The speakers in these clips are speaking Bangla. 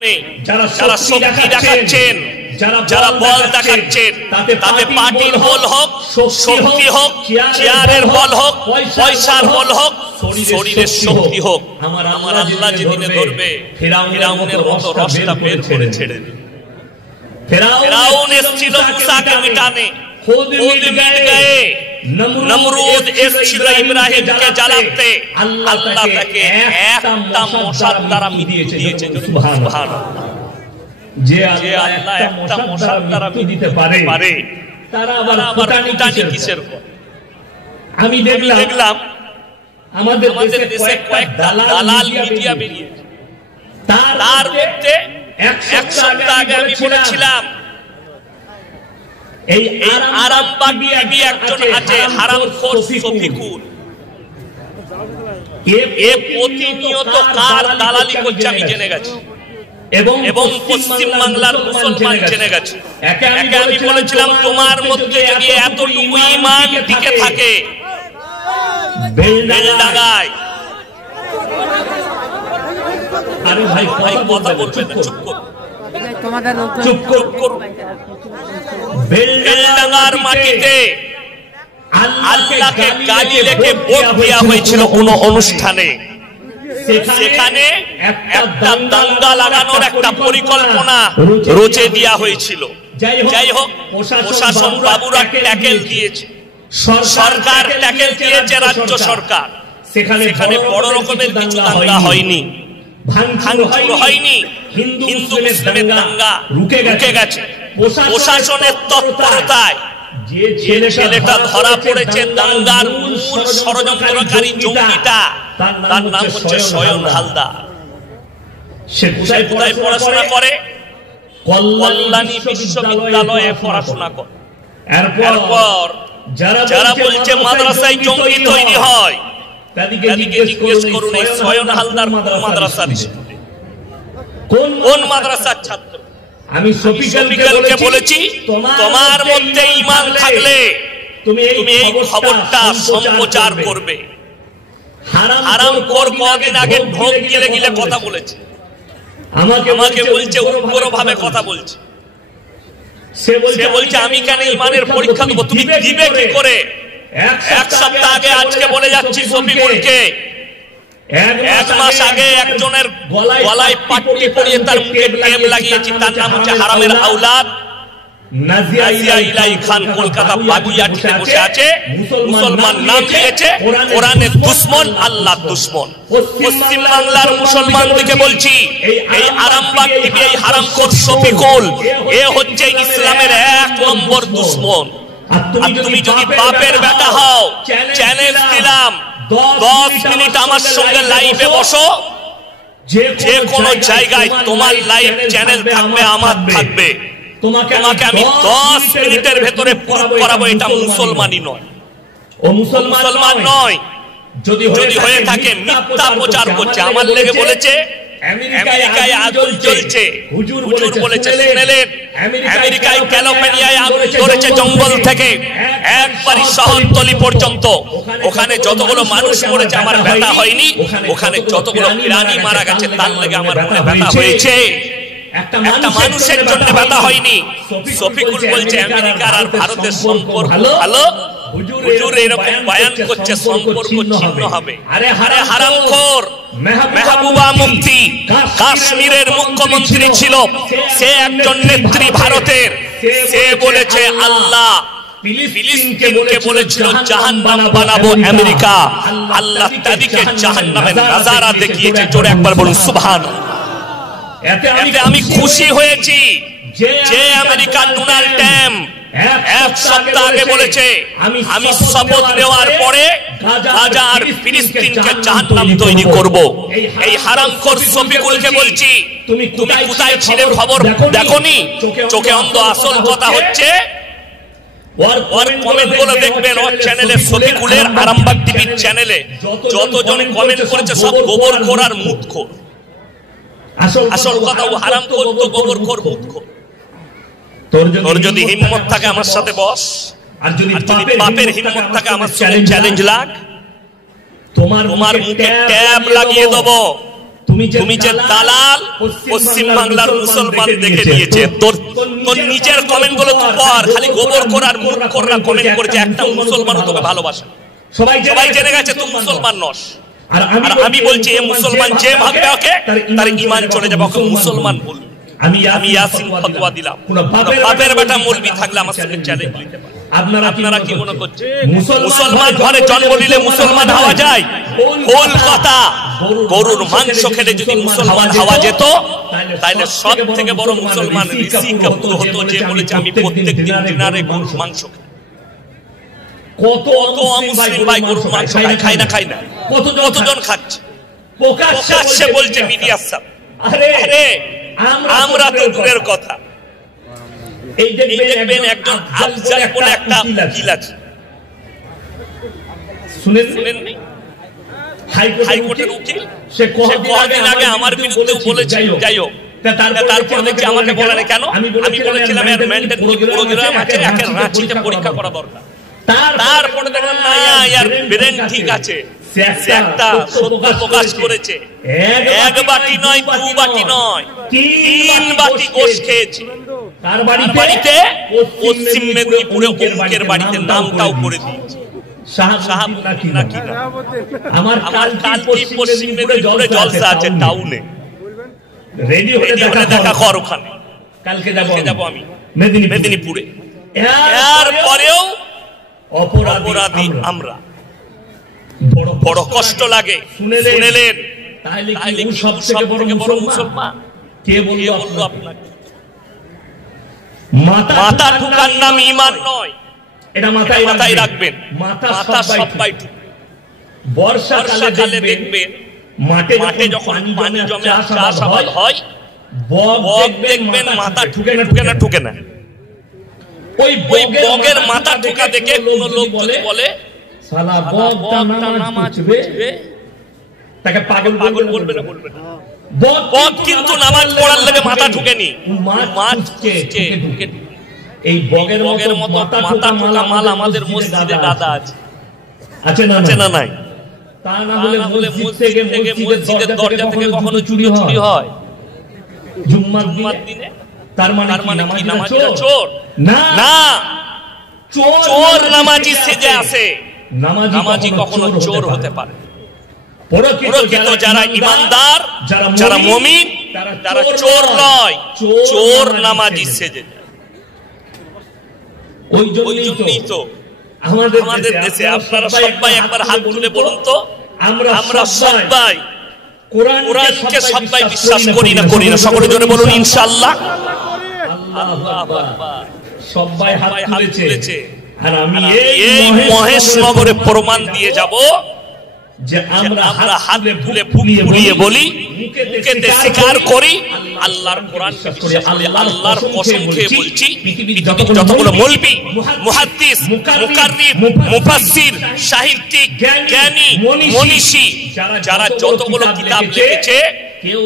যারা শক্তি দেখাচ্ছেন, যারা বল দেখাচ্ছেন, তাতে পার্টির বল হোক, শক্তি হোক, চেয়ারের বল হোক, পয়সার বল হোক, শরীরের শক্তি হোক, আমার আল্লাহ যেদিনে ধরবে ফিরাউনের মতো রসটা বের করে ছেড়ে দেবে। ফিরাউন এসেছিল মুসাকে মিটানে, খুদ মিট গয়ে। নমরুদ এসেছিল ইব্রাহিমকে জ্বালাতে, আল্লাহ তাকে একটা মশার দ্বারা মিটিয়ে দিয়েছে। সুবহানাল্লাহ। যে আল্লাহ একটা মশার দ্বারা মিটাতে পারে, তারা আবার ফুটানি কিসের? আমি দেখলাম আমাদের দেশে কয়েক দালাল মিডিয়া বেরিয়েছে। তার মধ্যে এক সপ্তাহ আগে আমি বলেছিলাম এই আরামবাগ টিভি একজন আছে হারামখোর শফিকুল, এ প্রতিনিয়ত কার দালালি করছে আমি জেনে গেছি, এবং পশ্চিম বাংলার মুসলমান জেনে গেছে। একে আমি বলেছিলাম তোমার মধ্যে যদি এতটুকু ঈমান টিকে থাকে, বেলডাঙ্গায় আরে ভাই কথা বলবে না, চুপ কর। বেলডাঙ্গার মাটিতে আল্লাহকে গালি লেখে ভোট দেওয়া হয়েছিল কোন অনুষ্ঠানে। সেখানে একটা দাঙ্গা লাগানোর একটা পরিকল্পনা রচে দেওয়া হয়েছিল। যাই হোক, প্রশাসন বাবুরা ট্যাকেল দিয়েছে, সরকার ট্যাকেল দিয়েছে, রাজ্য সরকার। সেখানে বড় রকমের কিছু দাঙ্গা হয়নি, ভাঙচুর হয়নি, হিন্দু মুসলিমের দাঙ্গা রুকে গেছে। প্রশাসনের তৎপরতায় যে ছেলেটা ধরা পড়েছে দাঙ্গার মূল ষড়যন্ত্রকারী জঙ্গিটা, তার নাম হচ্ছে স্বয়ং হালদার। সে কোথায় পড়াশোনা করে? কল্যাণী বিশ্ববিদ্যালয়ে পড়াশোনা করে। এরপর যারা বলছে মাদ্রাসায় জঙ্গি তৈরি হয়, তাদেরকে জিজ্ঞেস করুন এই স্বয়ং হালদার মাদ্রাসার কোন মাদ্রাসার ছাত্র? আমি শফিকুলকে বলেছি তোমার মধ্যে ঈমান থাকলে তুমি এই খবরটা সম্প্রচার করবে। হারামখোর কদিন আগে ঢোক গিলে কথা বলেছে, আমাকে বলছে উগ্রভাবে কথা বলছে। সে বলছে আমি কেন ঈমানের পরীক্ষা দেবো? তুমি দিবে কি করে? এক সপ্তাহ আগে আজকে বলে যাচ্ছি শফিকুলকে, এক মাস আগে একজনের গলায় পাট্টি পরিয়ে তার মুখে টেপ লাগিয়েছি, তার নাম হচ্ছে হারামের আওলাদ নাজিয়া ইলাই খান। কলকাতা বাগুইয়াটিতে বসে আছে, মুসলমান নাম দিয়েছে, কোরআনের দুশমন, আল্লাহর দুশমন। পশ্চিম বাংলার মুসলমানদেরকে বলছি এই আরামবাগ টিভি এই হারামখোর শফিকুল, এ হচ্ছে ইসলামের 1 নম্বর দুশমন। আর তুমি যদি বাপের বেটা হও, চ্যালেঞ্জ দিলাম 10 মিনিট আমার সঙ্গে লাইভে বসো, যে কোনো জায়গায় তোমার লাইভ চ্যানেল থাকবে, আমার থাকবে, তোমাকে আমি 10 মিনিটের ভেতরে প্রুফ করাবো এটা মুসলমানই নয়, ও মুসলমান নয়। যদি হয়ে থাকে মিথ্যা প্রচার করছে। আমার লেগে বলেছে আমেরিকায় আগুন জ্বলছে, হুজুর বলেছে শুনলেন, আমেরিকায় ক্যালিফোর্নিয়ায় আগুন ধরেছে জঙ্গল থেকে একবারই শহরতলি পর্যন্ত। ওখানে যতগুলো মানুষ মরেছে আমার ব্যথা হয়নি, ওখানে যতগুলো প্রাণী মারা গেছে তার লেগে আমার মনে ব্যথা হয়েছে, একটা মানুষের জন্য ব্যথা হয়নি। শফিকুল বলছে আমেরিকার আর ভারতের সম্পর্ক ভালো, হুজুর এরকম বয়ান করছে সম্পর্ক ছিন্ন হবে। আরে হারামখোর মেহবুবা মুফতি কাশ্মীরের মুখ্যমন্ত্রী ছিল, সে একজন নেত্রী ভারতের। সে বলেছে আল্লাহ ফিলিস্তিনকে বলেছিল জাহান্নাম বানাবো আমেরিকা, আল্লাহ তাদেরকে জাহান্নামের নাজারা দেখিয়েছে। জোরে একবার বলুন সুবহানাল্লাহ। এতে আমি খুশি হয়েছি যে আমেরিকার ডোনাল্ড ট্রাম্প 1 সপ্তাহ আগে বলেছে আমি শপথ নেওয়ার পরে গাজা আর ফিলিস্তিনকে জাহান্নাম তৈরি করব। এই হারামখোর শফিকুলকে বলছি তুমি কোথায় ছিলে খবর দেখোনি? চোখে অন্ধ। আসল কথা হচ্ছে ওর কমেন্ট গুলো দেখবেন ওর চ্যানেলে, শফিকুলের আরামবাগ টিভির চ্যানেলে যতজন কমেন্ট করেছে সব গোবরখোর আর মুতখোর। আসল কথা ও হারামখোর তো গোবরখোর মুতখোর। তোর যদি হিম্মত থাকে আমার সাথে বস, আর যদি বাপের হিম্মত থাকে আমার সঙ্গে চ্যালেঞ্জ লাগ, তোমার মুখে ট্যাব লাগিয়ে দেবো। তুমি যে দালাল পশ্চিম বাংলার মুসলমান দেখে নিয়েছে। তোর নিজের কমেন্ট গুলো তুই পড়, খালি গোবর করার মুখ করার কমেন্ট করেছে, একটা মুসলমান তোকে ভালোবাসে, সবাই জেনে গেছে তুই মুসলমান নস। আর আমি বলছি এ মুসলমান যে ভাববে ওকে তার ঈমান চলে যাবে, ওকে মুসলমান বলবে। আমি ইয়াসিন ফতোয়া দিলাম, বাপের বেটা মৌলবি থাকলে আমার সঙ্গে চ্যালেঞ্জ দিতে পারে। আপনারা কি মনে করছেন মুসলমান ঘরে জন্ম নিলে মুসলমান হওয়া যায়? কোন কথা? গরুর মাংস খেলে যদি মুসলমান হওয়া যেত তাহলে সব থেকে বড় মুসলমান ঋষি কাপুর হতো, যে বলেছে আমি প্রত্যেকদিন ডিনারে গরুর মাংস খাই। কত মুসলিম ভাই গরুর মাংস খায় না? কতজন খাচ্ছে? প্রকাশ্যে বলছে মিডিয়ার সামনে। আরে আমরা তো দূরের কথা, এই দেখবেন একজন আফজাল বলে একটা উকিল আছে, শুনেন হাইকোর্টের উকিল, সে কদিন আগে আমার বিরুদ্ধে বলেছে। যাই হোক, তারপর দেখছি আমাকে বলে কেন? আমি বলেছিলাম এর মেন্টাল প্রোগ্রাম আছে, একের রাঁচিতে পরীক্ষা করা দরকার। তারপরে দেখলাম না, ইয়ার ব্রেন ঠিক আছে, একটা সত্য প্রকাশ করেছে। এক বাটি নয়, দু বাটি নয়, 3 বাটি গোশ খেয়েছে। তার বাড়িতে পশ্চিম মেদিনীপুরে অমুকের বাড়িতে নামটাও করে দিয়েছে। সাহাব নাকি না? আমার কালকে পশ্চিম মেদিনীপুরে জলসা আছে টাউনে, রেডি হয়ে দেখা কর ওখানে। কালকে যাব আমি মেদিনীপুরে। এরপরেও অপরাধী আমরা, বড় কষ্ট লাগে। শুনেলেন তাহলে কি সবথেকে বড় মুসলমান কে বলল আপনাকে? মাথা ঠুকার নাম ঈমান নয়, এটা মাথায় রাখবেন। মাথা সবাই ঠুকে। বর্ষাকালে দেখবেন মাঠে যখন পানি জমে চাষাবাদ হয়, বক দেখবেন মাথা ঠুকে না। ওই বগের মাথা ঠুকা দেখে কোন লোক বলে শালা বকটা নামাজ পড়বে, তাকে পাগল বলবে না? বক কিন্তু নামাজ পড়ার লাগে মাথা ঠুকেনি, মাছ ঠুকে। এই বগের মতো মাথা ঠুকা মাল আমাদের মসজিদে দাদা আছে না নাই? তা না হলে মসজিদের দরজা থেকে কখনো চুরি হয় জুম্মার দিনে? তার মানে কি নামাজিরা চোর? না, চোর নামাজি সেজে আসে। নামাজি কখনো চোর হতে পারে। প্রকৃত যারা ঈমানদার, যারা মুমিন, তারা চোর নয়, চোর নামাজি সেজে যায়। ওই জন্যই তো আমাদের দেশে আপনারা সবাই একবার হাত তুলে বলুন তো, আমরা সবাই কোরআনকে সবাই বিশ্বাস করি না? সকলে জোরে বলুন ইনশাআল্লাহ। সবাই হাত তুলেছে। আর আমি এই মহেশনগরে প্রমাণ দিয়ে যাব যে আমরা হাত তুলে ফুলিয়ে বলি, মুখেতে স্বীকার করি, আল্লাহর কোরআন আল্লাহর কসম খেয়ে বলছি, পৃথিবীর যতগুলো মৌলবি, মুহাদ্দিস, মুকাররিব, মুফাসসির, সাহিত্যিক, জ্ঞানী, মনীষী, যারা যতগুলো কিতাব লিখেছে, কেউ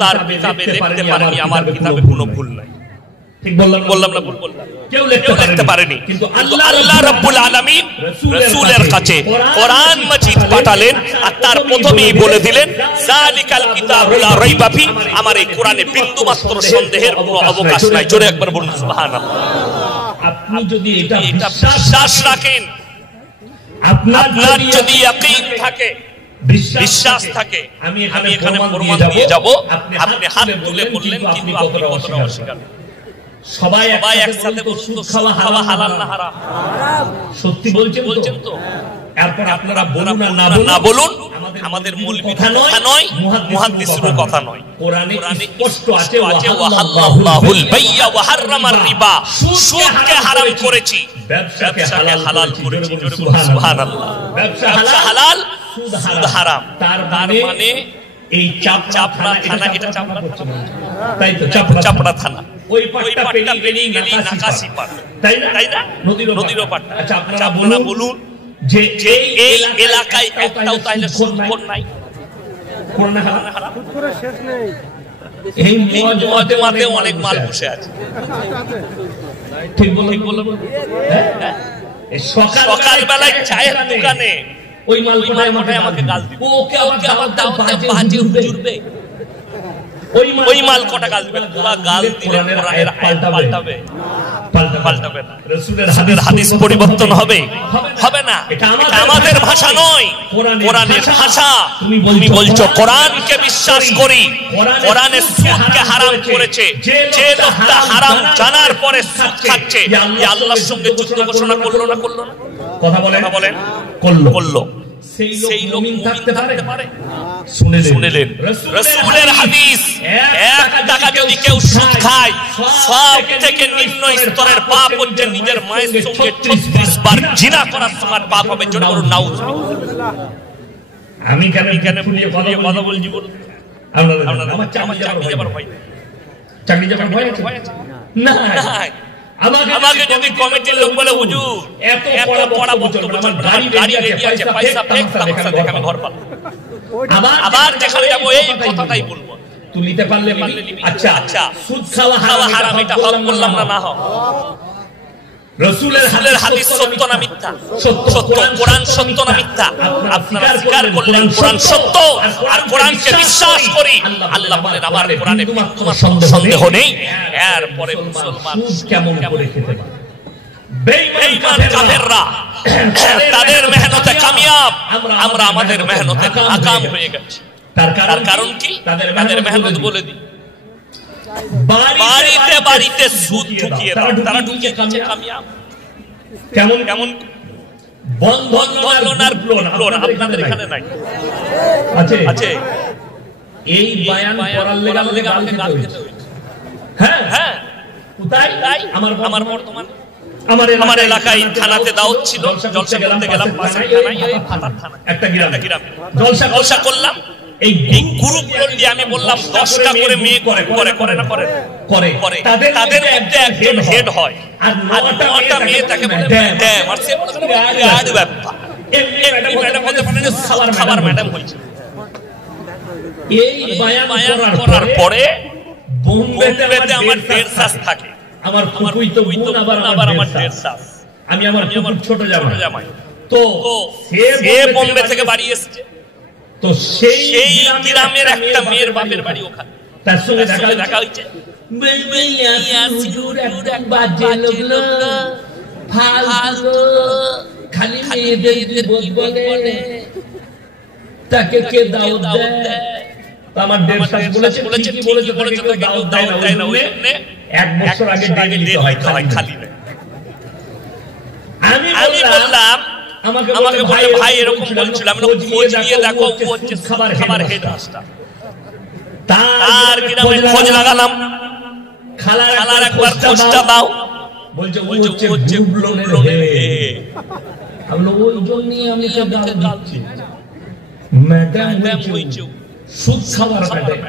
তার কিতাবে লিখতে পারেনি আমার কিতাবে কোনো ভুল নাই। ঠিক বললাম না? ভুল বললাম? কেউ লিখতে পারেনি, কিন্তু আল্লাহ রাব্বুল আলামিন রাসূলের কাছে কোরআন মাজিদ পাঠালেন, আর তার প্রথমেই বলে দিলেন যালিকাল কিতাবু লা রাইবা ফি, আমার এই কোরআনে বিন্দু মাত্র সন্দেহের কোনো অবকাশ নাই। জোরে একবার বলুন সুবহানাল্লাহ। আপনি যদি এটা বিশ্বাস রাখেন, আপনার যদি ইয়াকিন থাকে, বিশ্বাস থাকে, আমি এখানে প্রমাণ দিয়ে যাব। আপনি হাত তুলে বললেন, কিন্তু আপনি কতটা অস্বীকার? সবাই একসাথে বলুন তো, সুদ খাওয়া হালাল না হারাম? সত্যি বলছেন তো? এরপর আপনারা বলুন আর না বলুন, আমাদের মৌলবীর কথা নয়, মুহাদ্দিসের কথা নয়। কোরআনে স্পষ্ট আছে ওয়াহাল্লাহুল বাইয়া ওয়া হারামার রিবা, সুদকে হারাম করেছি, ব্যবসাকে হালাল করেছি। জোরে বলুন সুবহানাল্লাহ। ব্যবসা হালাল, সুদ হারাম। তার মানে এই চাপড়া থানা, এটা চাপড়া থানা, তাই তো? চাপড়া থানা, ওই পাটটা পেরিয়ে গেলেই নাকাশি পাট, তাই না? নদীর পাটটা। আচ্ছা, আপনারা বলুন যে এই এলাকায় একটাও তাহলে সুদখোর নাই? কোরআনে হারাম, সুদ করে শেষ নেই। এই মজমাতে অনেক মাল বসে আছে। ঠিক বললাম? সকাল বেলায় চায়ের দোকানে ওই মাল আমাকে গাল দিবে, ওকে আবার বাজে হুজুরবে। ওই মাল কটা গাল দিবে? পুরা গাল দিলে কোরআনের আয়াত পাল্টাবে পাল্টাবে না। রাসূলের হাদিস পরিবর্তন হবে হবে না। এটা আমাদের ভাষা নয়, কোরআনের ভাষা। তুমি বলছো কোরআনকে বিশ্বাস করি, কোরআনে সুদকে হারাম করেছে। যে লোকটা হারাম জানার পরে সুদ খাচ্ছে, এ আল্লাহর সঙ্গে যুদ্ধ ঘোষণা করলো না করলো না? কথা বলেন করলো। সেই লোক মুমিন থাকতে পারে? শুনেলেন রাসূলের হাদিস, 1 টাকা যদি কেউ সুদ খায়, সব থেকে নিম্ন স্তরের পাপ হচ্ছে নিজের মায়ের সঙ্গে 36 বার জিনা করার সমান পাপ হবে। জোরে বলুন নাউজুবিল্লাহ। আমি কেন ফুলিয়ে কথা বলছি বলুন? আমার চাকরি যাবার ভয় আছে না। আমাকে যদি কমিটির লোক বলে হুজুর এত পড়া বক্তব্য চলবে, গাড়ি রেডি আছে, পয়সা ফেক তামাশা দেখে আমি ঘর পাবো, আবার যেখানে যাবো এই কথাটাই বলবো। তুই নিতে পারলে আচ্ছা, সুদ খাওয়া হারাম, এটা হক বললাম না হক? রাসূলের হাদিস সত্য না মিথ্যা? সত্য। কোরআন সত্য না মিথ্যা? আপনারা স্বীকার করলেন কোরআন সত্য, আর কোরআনকে বিশ্বাস করি। আল্লাহ বলেন আমার কোরআনে কোনো সন্দেহ নেই। এরপরে মুসলমান কেমন করে খেতে পারে? বেঈমান কাফেররা তাদের মেহনতে কামিয়াব, আমরা আমাদের মেহনতে নাকাম হয়ে গেছি। তার কারণ কি? তাদের মেহনত বলে দিই। বাড়িতে সুদ ঢুকিয়ে দাও, তারা ঢুকিয়ে কামিয়াব। কেমন? বন্ধন আর লোন আপনাদের এখানে নাই? আছে। এই বয়ান করার লেগে আমাকে গাল খেতে হইছে। হ্যাঁ, কোথায়? আমার বর্তমান আমার এলাকায় থানাতে দাওয়াত ছিল, জলসা করতে গেলাম, পাশের থানায়, এই ফাতার থানা একটা গ্রাম। জলসা করলাম। এই গ্রুপ দিয়ে আমি বললাম 10টা করে মেয়ে করে না করে। তাদের মধ্যে একজন হেড হয়, আর 9টা মেয়ে তাকে বলে ম্যাডাম। আর সে বলে গাড়ি ব্যাপার, এমনি ম্যাডাম বলতে পারে না, খাবার ম্যাডাম হয়েছে। এই বয়ান করার পরে বোম্বেতে আমার 1.5 শ্বাস থাকে। আমার ফুকুই তো বোন, আবার আমার 1.5 শ্বাস। আমি আমার ছোট জামাই। তো সে বোম্বে থেকে বাড়ি এসেছে। তো সেই গ্রামের একটা মেয়ের বাপের বাড়ি ওখানে, তার সঙ্গে দেখা হয়েছে। খালি মেয়েদের বলে তাকে কে দাওয়াত দেয়? আমার 1.5 শ্বাস বলেছে, তাকে দাওয়াত দেয় না। ওই 1 বছর আগে ডাকে দিতে হয় খালি। আমি বললাম, আমাকে বলে ভাই এরকম বলছিল। আমি খোঁজ নিয়ে দেখো, ও হচ্ছে খাবার হেডমাস্টার। তার গ্রামে খোঁজ লাগালাম, খালার একবার খোঁজটা দাও। বলছে ও হচ্ছে লোনের হেড। আমি ওই জন্যই আমি তো গাল দিচ্ছি। ম্যাডাম হইছে সুদ খাবার ম্যাডাম।